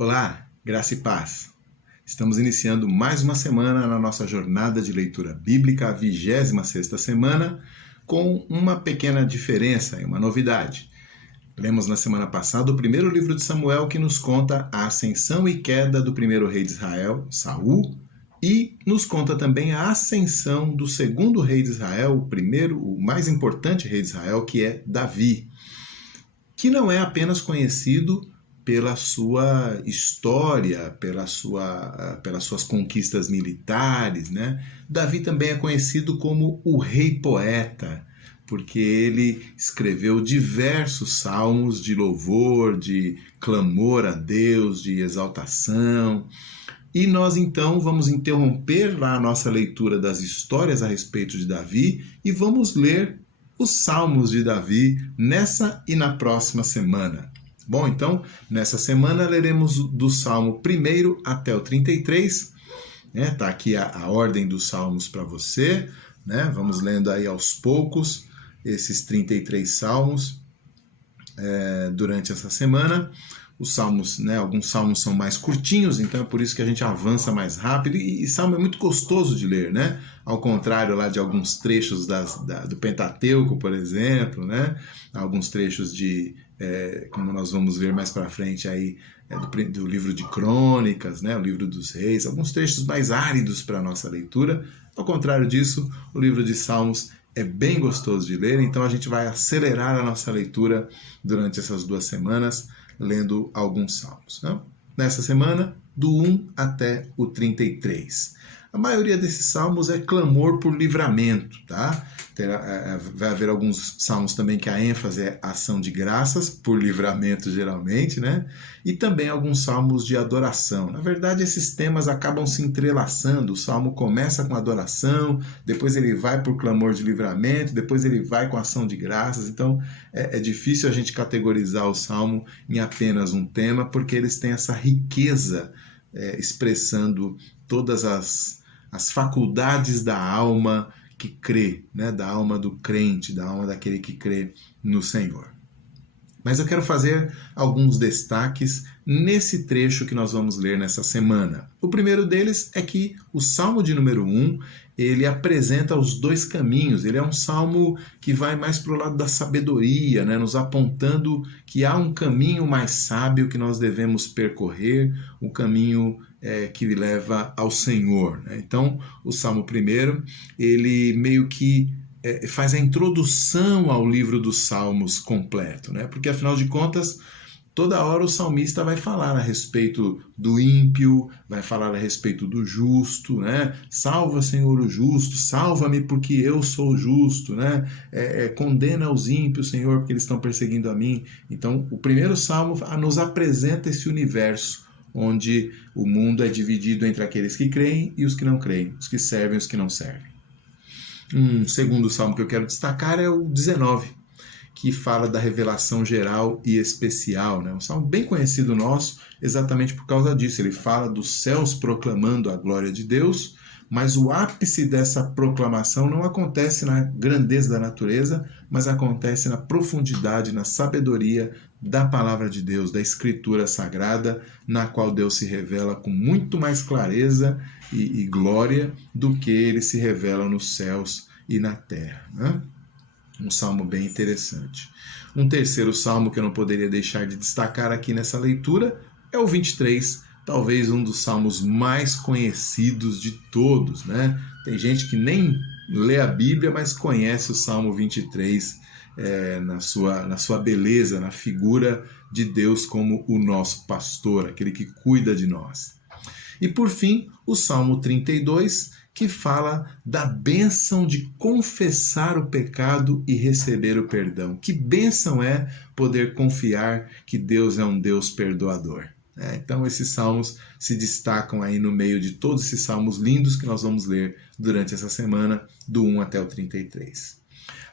Olá, graça e paz. Estamos iniciando mais uma semana na nossa jornada de leitura bíblica, a 26ª semana, com uma pequena diferença e uma novidade. Lemos na semana passada o primeiro livro de Samuel, que nos conta a ascensão e queda do primeiro rei de Israel, Saul, e nos conta também a ascensão do segundo rei de Israel, o mais importante rei de Israel, que é Davi, que não é apenas conhecido pela sua história, pelas suas conquistas militares, né? Davi também é conhecido como o rei poeta, porque ele escreveu diversos salmos de louvor, de clamor a Deus, de exaltação. E nós então vamos interromper lá a nossa leitura das histórias a respeito de Davi e vamos ler os salmos de Davi nessa e na próxima semana. Bom, então, nessa semana leremos do Salmo 1 até o 33, né? Tá aqui a ordem dos salmos para você, né? Vamos lendo aí aos poucos esses 33 salmos durante essa semana. Os salmos, né, alguns salmos são mais curtinhos, então é por isso que a gente avança mais rápido, e salmo é muito gostoso de ler, né? Ao contrário lá de alguns trechos do Pentateuco, por exemplo, né? Alguns trechos como nós vamos ver mais para frente aí, do livro de Crônicas, né? O livro dos Reis, alguns trechos mais áridos para a nossa leitura. Ao contrário disso, o livro de Salmos é bem gostoso de ler, então a gente vai acelerar a nossa leitura durante essas 2 semanas, lendo alguns salmos. Né? Nessa semana, do 1 até o 33. A maioria desses salmos é clamor por livramento, tá? Vai haver alguns salmos também que a ênfase é ação de graças, por livramento geralmente, né? E também alguns salmos de adoração. Na verdade, esses temas acabam se entrelaçando. O salmo começa com adoração, depois ele vai por clamor de livramento, depois ele vai com ação de graças. Então, é difícil a gente categorizar o salmo em apenas um tema, porque eles têm essa riqueza expressando todas as faculdades da alma que crê, né? Da alma do crente, da alma daquele que crê no Senhor. Mas eu quero fazer alguns destaques nesse trecho que nós vamos ler nessa semana. O primeiro deles é que o Salmo de número 1, ele apresenta os 2 caminhos. Ele é um salmo que vai mais para o lado da sabedoria, né? Nos apontando que há um caminho mais sábio que nós devemos percorrer, um caminho que leva ao Senhor, né? Então, o Salmo 1, ele meio que faz a introdução ao livro dos Salmos completo, né? Porque afinal de contas, toda hora o salmista vai falar a respeito do ímpio, vai falar a respeito do justo, né? Salva, Senhor, o justo, salva-me porque eu sou justo, né? Condena os ímpios, Senhor, porque eles estão perseguindo a mim. Então, o primeiro salmo nos apresenta esse universo onde o mundo é dividido entre aqueles que creem e os que não creem, os que servem e os que não servem. Um segundo salmo que eu quero destacar é o 19, que fala da revelação geral e especial, né? Um salmo bem conhecido nosso, exatamente por causa disso. Ele fala dos céus proclamando a glória de Deus, mas o ápice dessa proclamação não acontece na grandeza da natureza, mas acontece na profundidade, na sabedoria da palavra de Deus, da Escritura Sagrada, na qual Deus se revela com muito mais clareza e glória do que ele se revela nos céus e na terra, né? Um salmo bem interessante. Um terceiro salmo que eu não poderia deixar de destacar aqui nessa leitura é o 23, talvez um dos salmos mais conhecidos de todos, né? Tem gente que nem lê a Bíblia, mas conhece o Salmo 23 na sua beleza, na figura de Deus como o nosso pastor, aquele que cuida de nós. E por fim, o Salmo 32, que fala da bênção de confessar o pecado e receber o perdão. Que bênção é poder confiar que Deus é um Deus perdoador. Então esses salmos se destacam aí no meio de todos esses salmos lindos que nós vamos ler durante essa semana, do 1 até o 33.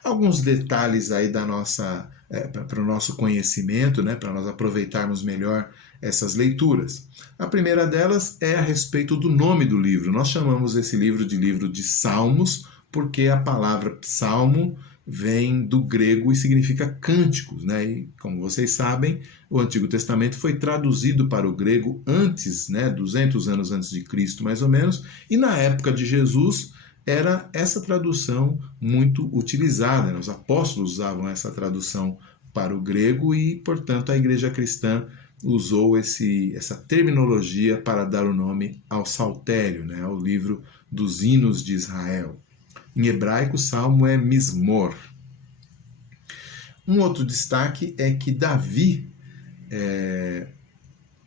Alguns detalhes aí para o nosso conhecimento, né, para nós aproveitarmos melhor essas leituras. A primeira delas é a respeito do nome do livro. Nós chamamos esse livro de Salmos porque a palavra salmo vem do grego e significa cânticos, né? E, como vocês sabem, o Antigo Testamento foi traduzido para o grego antes, né, 200 anos antes de Cristo, mais ou menos, e na época de Jesus era essa tradução muito utilizada, né? Os apóstolos usavam essa tradução para o grego e, portanto, a igreja cristã usou essa terminologia para dar o nome ao saltério, né, ao livro dos hinos de Israel. Em hebraico, salmo é mismor. Um outro destaque é que Davi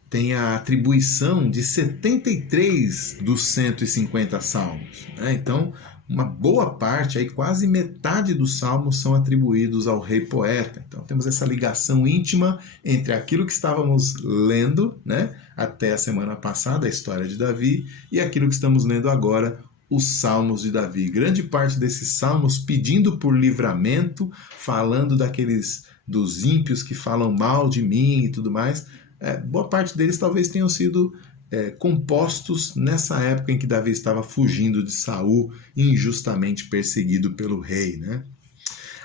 tem a atribuição de 73 dos 150 salmos, né? Então, uma boa parte, aí quase metade dos salmos são atribuídos ao rei poeta. Então temos essa ligação íntima entre aquilo que estávamos lendo, né, até a semana passada, a história de Davi, e aquilo que estamos lendo agora, os salmos de Davi. Grande parte desses salmos pedindo por livramento, falando dos ímpios que falam mal de mim e tudo mais. Boa parte deles talvez tenham sido compostos nessa época em que Davi estava fugindo de Saul, injustamente perseguido pelo rei, né?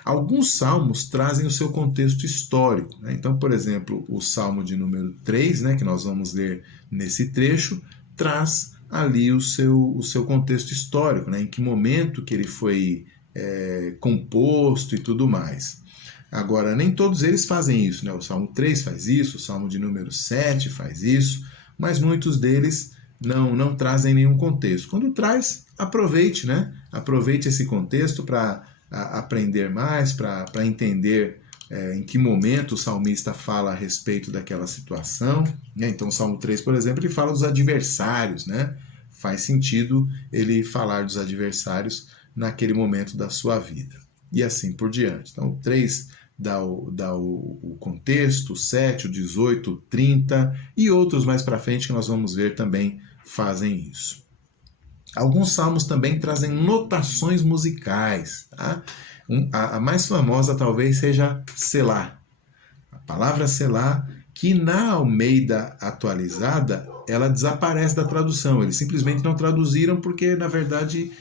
Alguns salmos trazem o seu contexto histórico, né? Então, por exemplo, o Salmo de número 3, né, que nós vamos ler nesse trecho, traz ali o seu contexto histórico, né? Em que momento que ele foi composto e tudo mais. Agora, nem todos eles fazem isso, né? O Salmo 3 faz isso, o Salmo de número 7 faz isso, mas muitos deles não trazem nenhum contexto. Quando traz, aproveite, né? Aproveite esse contexto para aprender mais, para entender em que momento o salmista fala a respeito daquela situação, né? Então, o Salmo 3, por exemplo, ele fala dos adversários, né? Faz sentido ele falar dos adversários naquele momento da sua vida. E assim por diante. Então, o 3 dá o contexto, o 7, o 18, o 30 e outros mais para frente que nós vamos ver também fazem isso. Alguns salmos também trazem notações musicais. Tá? A mais famosa talvez seja Selá. A palavra Selá, que na Almeida atualizada, ela desaparece da tradução. Eles simplesmente não traduziram porque, na verdade,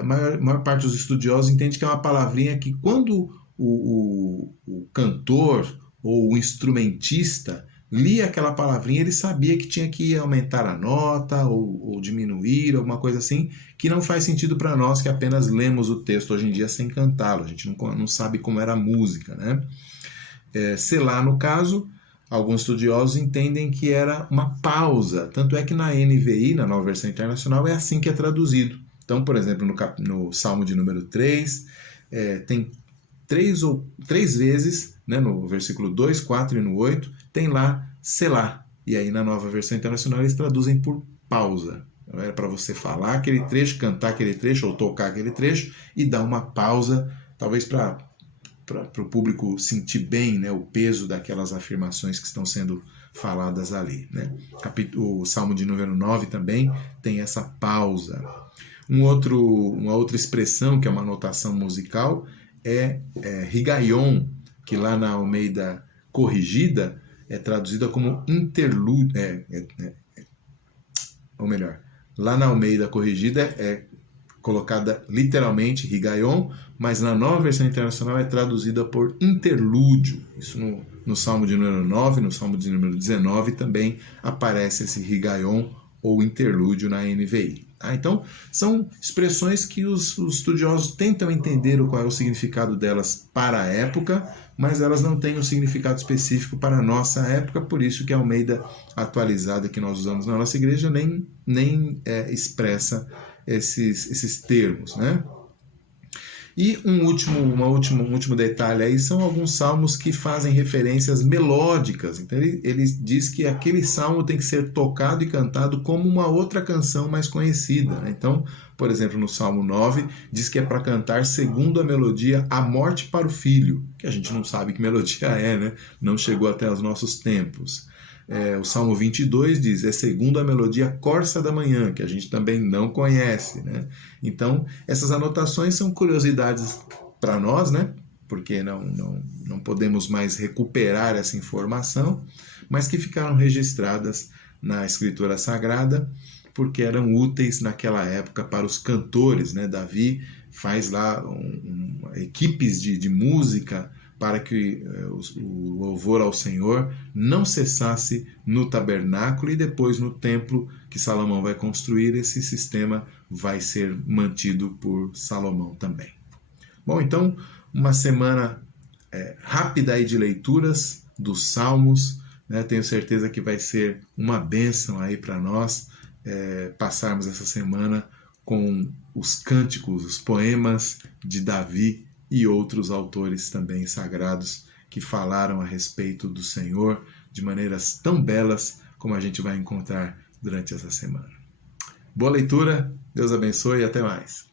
a maior parte dos estudiosos entende que é uma palavrinha que quando o cantor ou o instrumentista lia aquela palavrinha, ele sabia que tinha que aumentar a nota ou diminuir, alguma coisa assim, que não faz sentido para nós que apenas lemos o texto hoje em dia sem cantá-lo. A gente não sabe como era a música, né? Selá, no caso, alguns estudiosos entendem que era uma pausa. Tanto é que na NVI, na Nova Versão Internacional, é assim que é traduzido. Então, por exemplo, no Salmo de número 3, tem três vezes, né, no versículo 2, 4 e no 8, tem lá Selá. E aí na Nova Versão Internacional eles traduzem por pausa. Então, é para você falar aquele trecho, cantar aquele trecho ou tocar aquele trecho e dar uma pausa, talvez para o público sentir bem, né, o peso daquelas afirmações que estão sendo faladas ali, né? O Salmo de número 9 também tem essa pausa. Uma outra expressão, que é uma notação musical, é Higaion, que lá na Almeida Corrigida é traduzida como interlúdio. Ou melhor, lá na Almeida Corrigida é colocada literalmente Higaion, mas na Nova Versão Internacional é traduzida por interlúdio. Isso no Salmo de número 9, no Salmo de número 19 também aparece esse Higaion ou interlúdio na NVI. Então, são expressões que os estudiosos tentam entender qual é o significado delas para a época, mas elas não têm um significado específico para a nossa época, por isso que a Almeida atualizada que nós usamos na nossa igreja nem expressa esses termos, né? E um último detalhe aí são alguns salmos que fazem referências melódicas. Então ele diz que aquele salmo tem que ser tocado e cantado como uma outra canção mais conhecida, né? Então, por exemplo, no Salmo 9, diz que é para cantar segundo a melodia A Morte para o Filho, que a gente não sabe que melodia é, né? Não chegou até os nossos tempos. O Salmo 22 diz, é segundo a melodia Corça da Manhã, que a gente também não conhece, né? Então, essas anotações são curiosidades para nós, né? Porque não podemos mais recuperar essa informação, mas que ficaram registradas na Escritura Sagrada, porque eram úteis naquela época para os cantores, né? Davi faz lá equipes de música para que o louvor ao Senhor não cessasse no tabernáculo, e depois no templo que Salomão vai construir, esse sistema vai ser mantido por Salomão também. Bom, então, uma semana rápida aí de leituras dos Salmos, né? Tenho certeza que vai ser uma bênção aí para nós passarmos essa semana com os cânticos, os poemas de Davi e outros autores também sagrados que falaram a respeito do Senhor de maneiras tão belas como a gente vai encontrar durante essa semana. Boa leitura, Deus abençoe e até mais.